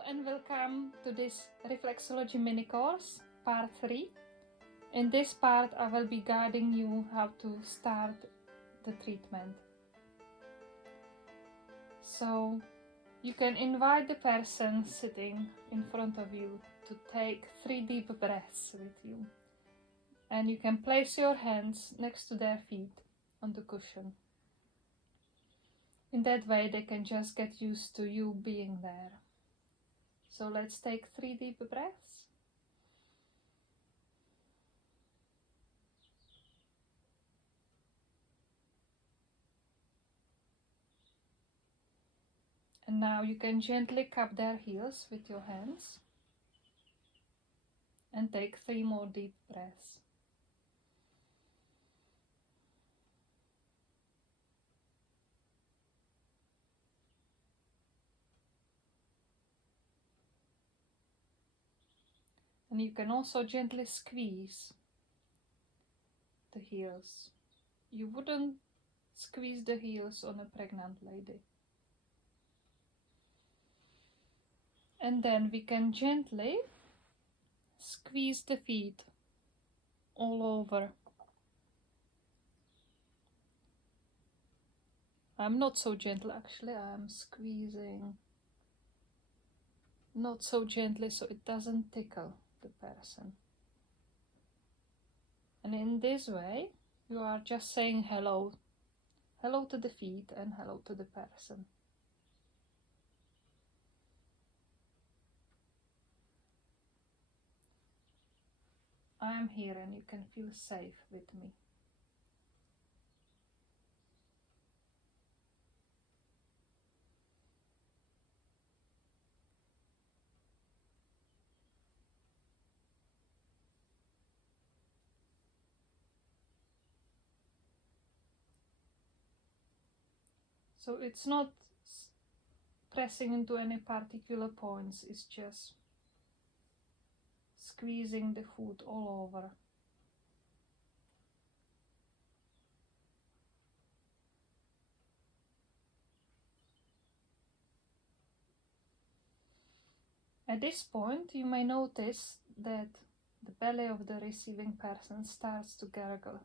Hello and welcome to this Reflexology Mini course, part 3. In this part I will be guiding you how to start the treatment. So you can invite the person sitting in front of you to take 3 deep breaths with you. And you can place your hands next to their feet on the cushion. In that way they can just get used to you being there. So let's take 3 deep breaths. And now you can gently cup their heels with your hands and take 3 more deep breaths. And you can also gently squeeze the heels. You wouldn't squeeze the heels on a pregnant lady. And then we can gently squeeze the feet all over. I'm not so gentle actually, I'm squeezing not so gently so it doesn't tickle the person. And in this way you are just saying hello to the feet and hello to the person. I am here and you can feel safe with me. So it's not pressing into any particular points, it's just squeezing the foot all over. At this point you may notice that the belly of the receiving person starts to gurgle,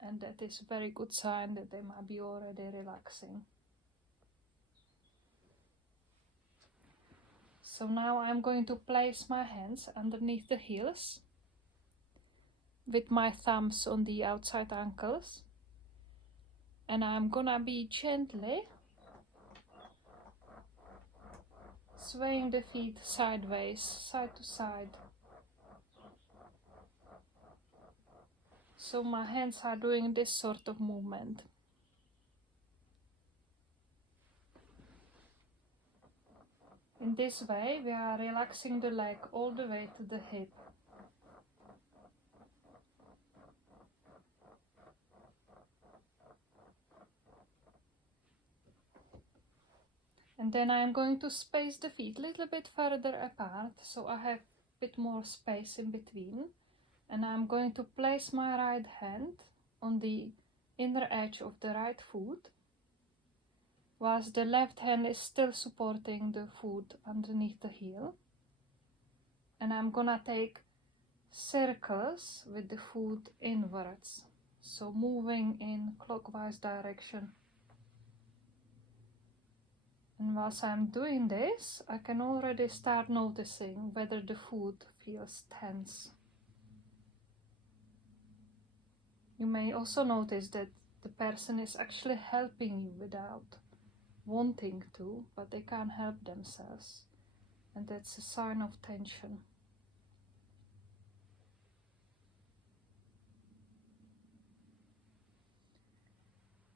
and that is a very good sign that they might be already relaxing. So now I'm going to place my hands underneath the heels with my thumbs on the outside ankles, and I'm gonna be gently swaying the feet sideways, side to side. So my hands are doing this sort of movement. In this way we are relaxing the leg all the way to the hip. And then I'm going to space the feet a little bit further apart, so I have a bit more space in between. And I'm going to place my right hand on the inner edge of the right foot, whilst the left hand is still supporting the foot underneath the heel. And I'm gonna take circles with the foot inwards, so moving in clockwise direction. And whilst I'm doing this, I can already start noticing whether the foot feels tense. You may also notice that the person is actually helping you without wanting to, but they can't help themselves, and that's a sign of tension.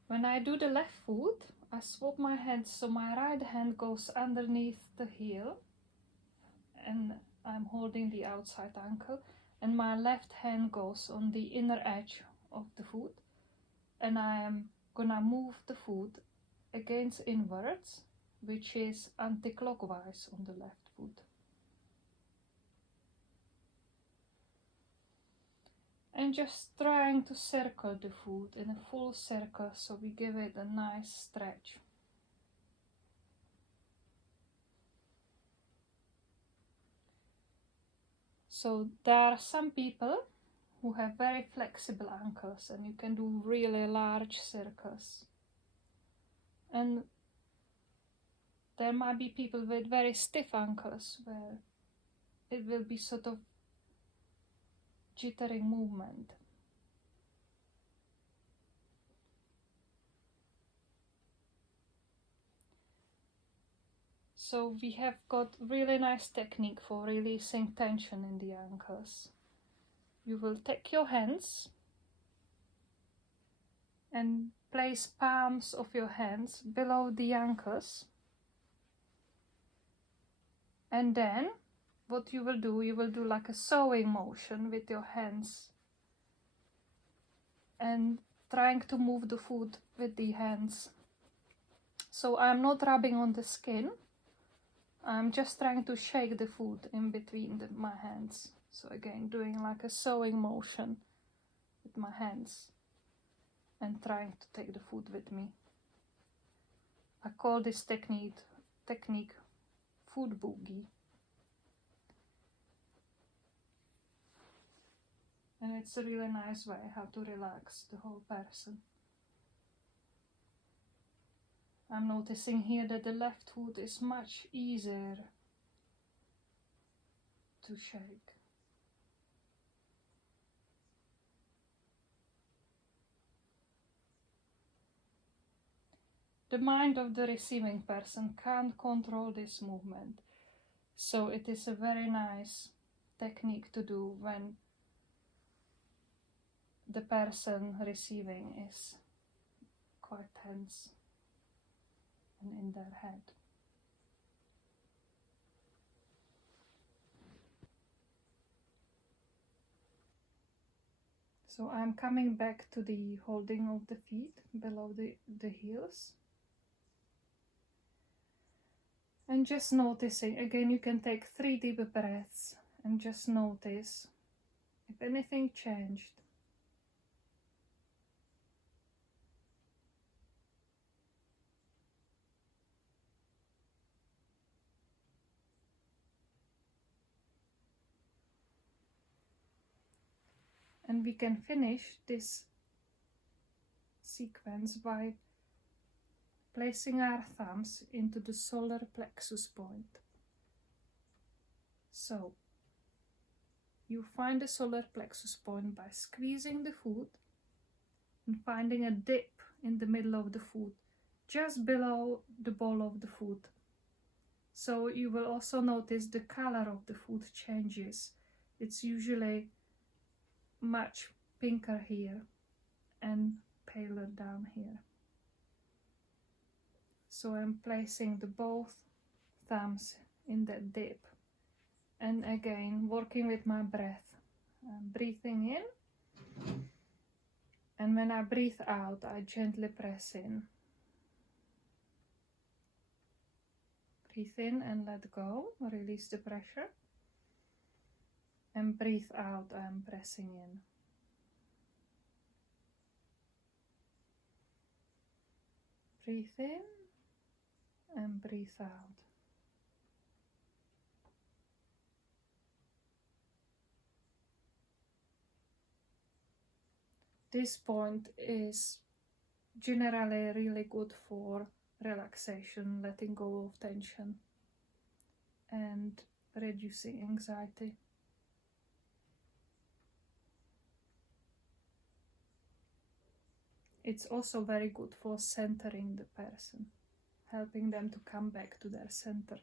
When I do the left foot, I swap my hands, so my right hand goes underneath the heel and I'm holding the outside ankle, and my left hand goes on the inner edge of the foot, and I am gonna move the foot against inwards, which is anti-clockwise on the left foot. And just trying to circle the foot in a full circle, so we give it a nice stretch. So there are some people who have very flexible ankles and you can do really large circles. And there might be people with very stiff ankles where it will be sort of jittering movement. So we have got really nice technique for releasing tension in the ankles. You will take your hands and place palms of your hands below the ankles. And then what you will do like a sewing motion with your hands and trying to move the foot with the hands. So I'm not rubbing on the skin. I'm just trying to shake the foot in between my hands. So again, doing like a sewing motion with my hands and trying to take the foot with me. I call this technique foot boogie. And it's a really nice way how to relax the whole person. I'm noticing here that the left foot is much easier to shake. The mind of the receiving person can't control this movement, so it is a very nice technique to do when the person receiving is quite tense and in their head. So I'm coming back to the holding of the feet below the heels. And just noticing, again, you can take 3 deep breaths and just notice if anything changed. And we can finish this sequence by placing our thumbs into the solar plexus point. So you find the solar plexus point by squeezing the foot and finding a dip in the middle of the foot, just below the ball of the foot. So you will also notice the color of the foot changes. It's usually much pinker here and paler down here. So I'm placing both thumbs in that dip and again working with my breath. I'm breathing in, and when I breathe out I gently press in. Breathe in and let go, release the pressure, and breathe out, I'm pressing in. Breathe in and breathe out. This point is generally really good for relaxation, letting go of tension, and reducing anxiety. It's also very good for centering the person, helping them to come back to their center.